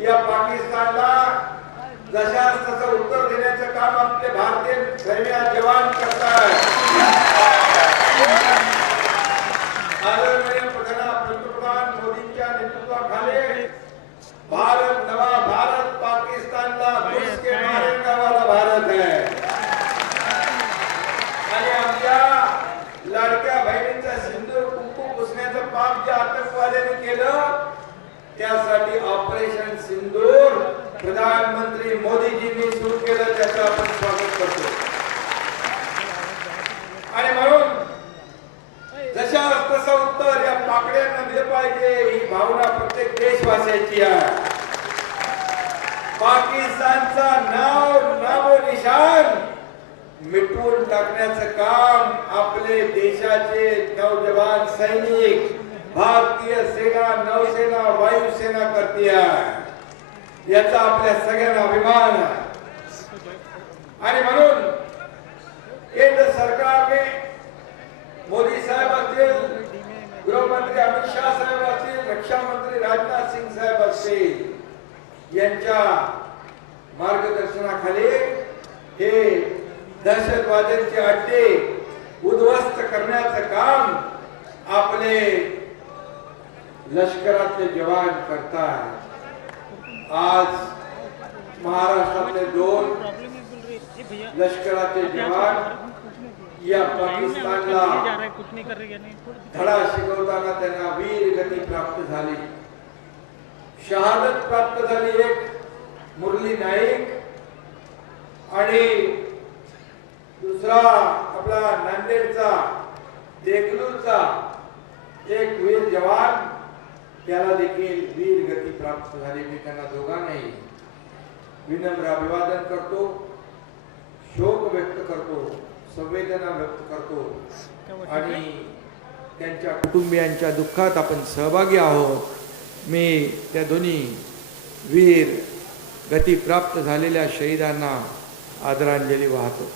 या पाकिस्तानला जशा तसं उत्तर देण्याचं काम आपले भारतीय सैन्य जवान करतात. आदरणीय पंतप्रधान मोदींच्या नेतृत्वाखाली भारत नवा भारत पाकिस्तानला के वाला भारत है आणि आमच्या लाडक्या बहिणींचा सिंदूर कुंकू पुसण्याचं पाप जे आतंकवाद्यांनी केलं त्यासाठी प्रधानमंत्री मोदीजींनी सुरू केलं त्याचं आपण स्वागत करतो. आणि म्हणून जशा तसं उत्तर या पाकड्यांना दिलं पाहिजे ही भावना प्रत्येक देशवासियाची आहे. पाकिस्तानचा नाव नामो निशान मिटवून टाकण्याचं काम आपले देशाचे नौजवान सैनिक भारतीय सेना नौसेना वायुसेना करते आहे. याचा आपल्या सगळ्यांना अभिमान आणि म्हणून केंद्र सरकारने मोदी साहेब असतील गृहमंत्री अमित शाह साहेब असतील रक्षा मंत्री राजनाथ सिंग साहेब असतील यांच्या मार्गदर्शनाखाली हे दहशतवाद्यांचे अड्डे उद्ध्वस्त करण्याचं काम आपले लष्करातले जवान करतात आज महाराष्ट्रातले दोन लष्कराचे जवान या पाकिस्तानला धडा शिकवताना त्यांना वीर गती प्राप्त झाली. शहादत प्राप्त झाली एक मुरली नाईक आणि दुसरा आपला नांदेडचा देगलूरचा एक वीर जवान. त्याला देखील वीर गती प्राप्त झाली. मी त्यांना दोघांनाही विनम्र अभिवादन करतो शोक व्यक्त करतो संवेदना व्यक्त करतो आणि त्यांच्या कुटुंबियांच्या दुःखात आपण सहभागी आहोत. मी त्या दोन्ही वीर गती प्राप्त झालेल्या शहीदांना आदरांजली वाहतो.